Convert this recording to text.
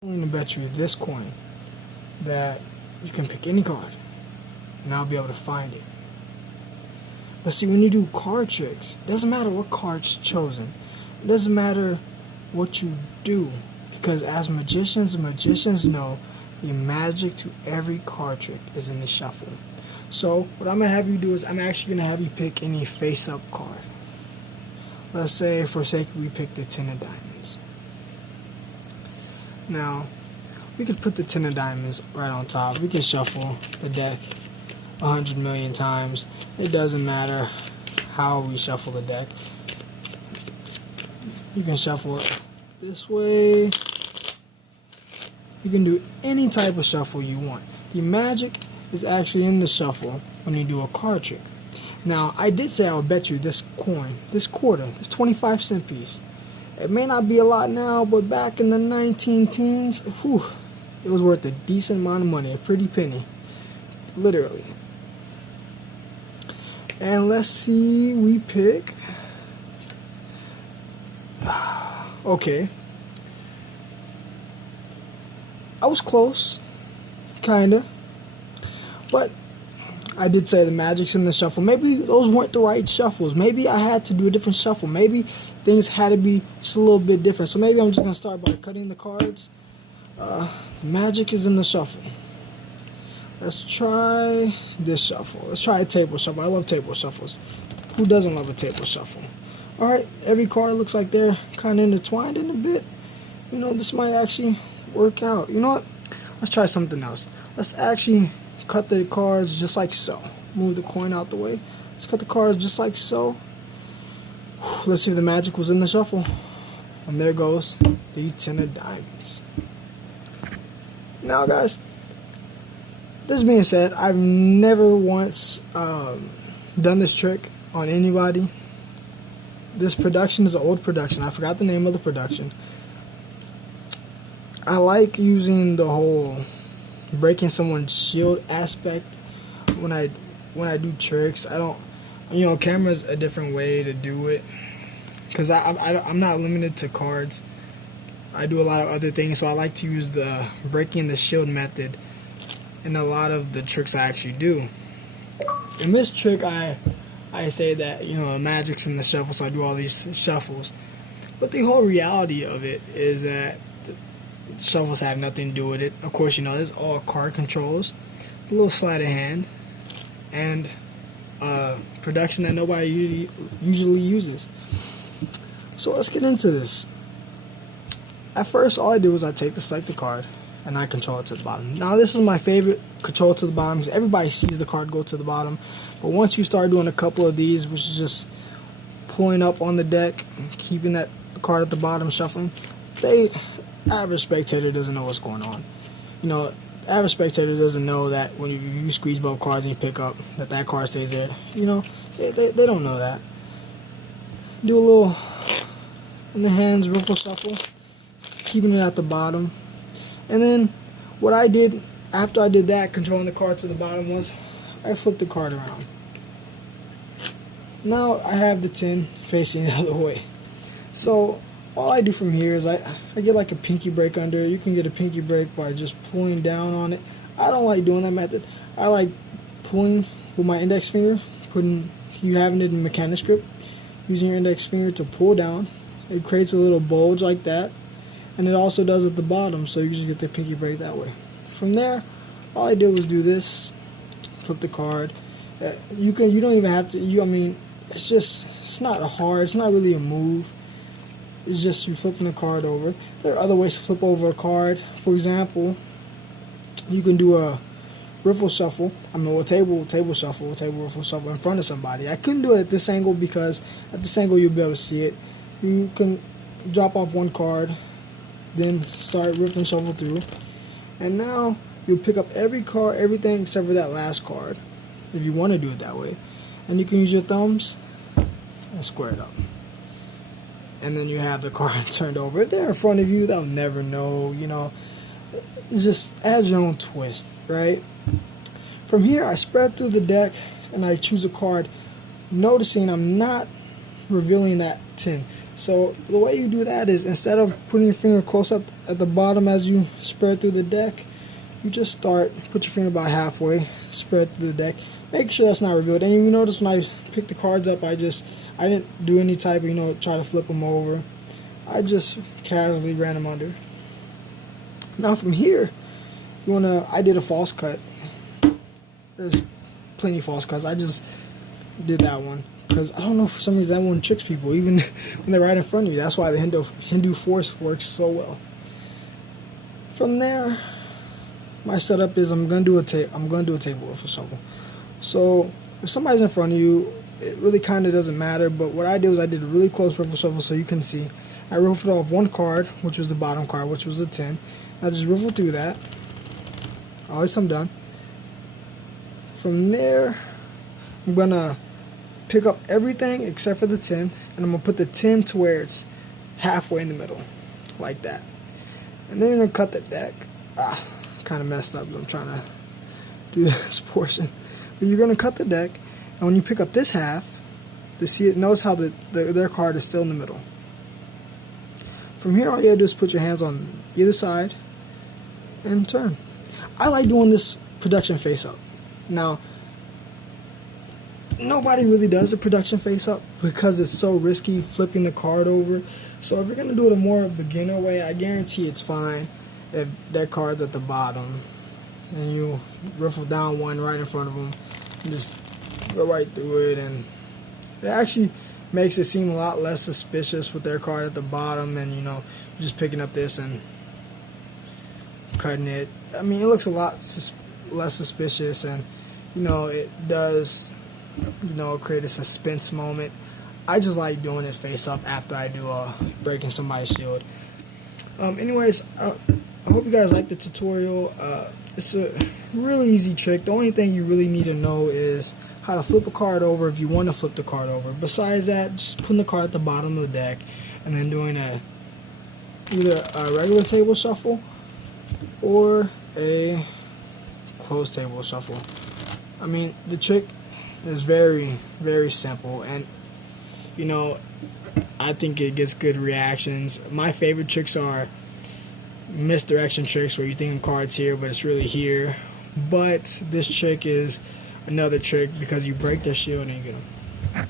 I'm willing to bet you this coin that you can pick any card and I'll be able to find it. But see, when you do card tricks, it doesn't matter what card's chosen. It doesn't matter what you do, because as magicians know the magic to every card trick is in the shuffle. So what I'm going to have you do is I'm actually going to have you pick any face-up card. Let's say, for sake, we pick the 10 of diamonds. Now, we could put the 10 of diamonds right on top. We can shuffle the deck 100 million times. It doesn't matter how we shuffle the deck. You can shuffle it this way. You can do any type of shuffle you want. The magic is actually in the shuffle when you do a card trick. Now, I did say I would bet you this coin, this quarter, this 25-cent piece. It may not be a lot now, but back in the 19 teens, whew, it was worth a decent amount of money, a pretty penny, literally. And let's see, we pick, okay, I was close, kinda, but I did say the magic's in the shuffle. Maybe those weren't the right shuffles. Maybe I had to do a different shuffle. Maybe things had to be just a little bit different. So maybe I'm just going to start by cutting the cards. Magic is in the shuffle. Let's try this shuffle. Let's try a table shuffle. I love table shuffles. Who doesn't love a table shuffle? Alright, every card looks like they're kind of intertwined in a bit. You know, this might actually work out. You know what? Let's try something else. Let's actually cut the cards just like so. Move the coin out the way. Let's cut the cards just like so. Let's see if the magic was in the shuffle. And there goes the 10 of diamonds. Now, guys, this being said, I've never once done this trick on anybody. This production is an old production. I forgot the name of the production. I like using the whole breaking someone's shield aspect when I do tricks. I don't, you know, camera's a different way to do it, because I'm not limited to cards. I do a lot of other things, so I like to use the breaking the shield method in a lot of the tricks I actually do. In this trick, I say that, you know, magic's in the shuffle, so I do all these shuffles. But the whole reality of it is that shuffles have nothing to do with it. Of course, you know, there's all card controls, a little sleight of hand, and production that nobody usually uses. So let's get into this. At first, all I do is I take the selected card and I control it to the bottom. Now, this is my favorite, control to the bottom, because everybody sees the card go to the bottom. But once you start doing a couple of these, which is just pulling up on the deck, keeping that card at the bottom, shuffling, average spectator doesn't know what's going on. You know, average spectator doesn't know that when you squeeze both cards and you pick up, that card stays there. You know, they don't know that. Do a little in the hands riffle shuffle, keeping it at the bottom. And then what I did after I did that, controlling the card to the bottom, was I flipped the card around. Now I have the 10 facing the other way. So all I do from here is I get like a pinky break under it. You can get a pinky break by just pulling down on it. I don't like doing that method. I like pulling with my index finger, having it in mechanics grip, using your index finger to pull down. It creates a little bulge like that, and it also does at the bottom, so you just get the pinky break that way. From there, all I did was do this, flip the card. You don't even have to. I mean, it's not hard. It's not really a move. It's just you flipping the card over. There are other ways to flip over a card. For example, you can do a riffle shuffle. A table riffle shuffle in front of somebody. I couldn't do it at this angle, because at this angle you'll be able to see it. You can drop off one card, then start riffle shuffle through, and now you'll pick up every card, everything except for that last card, if you want to do it that way. And you can use your thumbs and square it up. And then you have the card turned over. If they're in front of you, they'll never know, you know. It's just add your own twist, right? From here, I spread through the deck and I choose a card, noticing I'm not revealing that 10. So the way you do that is, instead of putting your finger close up at the bottom as you spread through the deck, you just put your finger about halfway, spread through the deck. Make sure that's not revealed. And you notice when I picked the cards up, I didn't do any type of, try to flip them over. I just casually ran them under. Now from here, I did a false cut. There's plenty of false cuts. I just did that one because I don't know, for some reason that one tricks people even when they're right in front of you. That's why the Hindu force works so well. From there, my setup is I'm gonna do a table riffle shuffle. So if somebody's in front of you, it really kind of doesn't matter. But what I did was I did a really close riffle shuffle, so you can see. I riffled off one card, which was the bottom card, which was a 10. I just riffled through that. Always I'm done. From there, I'm gonna pick up everything except for the 10, and I'm gonna put the 10 to where it's halfway in the middle, like that. And then you're gonna cut the deck. Kind of messed up. I'm trying to do this portion. But you're gonna cut the deck, and when you pick up this half, notice how their card is still in the middle. From here, all you gotta do is put your hands on either side and turn. I like doing this production face up. Now, nobody really does a production face up because it's so risky flipping the card over. So if you're going to do it a more beginner way, I guarantee it's fine if that card's at the bottom and you riffle down one right in front of them and just go right through it. And it actually makes it seem a lot less suspicious with their card at the bottom, and you're just picking up this and cutting it. I mean, it looks a lot less suspicious, and it does create a suspense moment. I just like doing it face up after I do breaking somebody's shield. Anyways, I hope you guys liked the tutorial. It's a really easy trick. The only thing you really need to know is how to flip a card over if you want to flip the card over. Besides that, just putting the card at the bottom of the deck and then doing either a regular table shuffle or a closed table shuffle. I mean, the trick is very, very simple, and I think it gets good reactions. My favorite tricks are misdirection tricks where you think the card's here but it's really here. But this trick is another trick because you break their shield and you get them.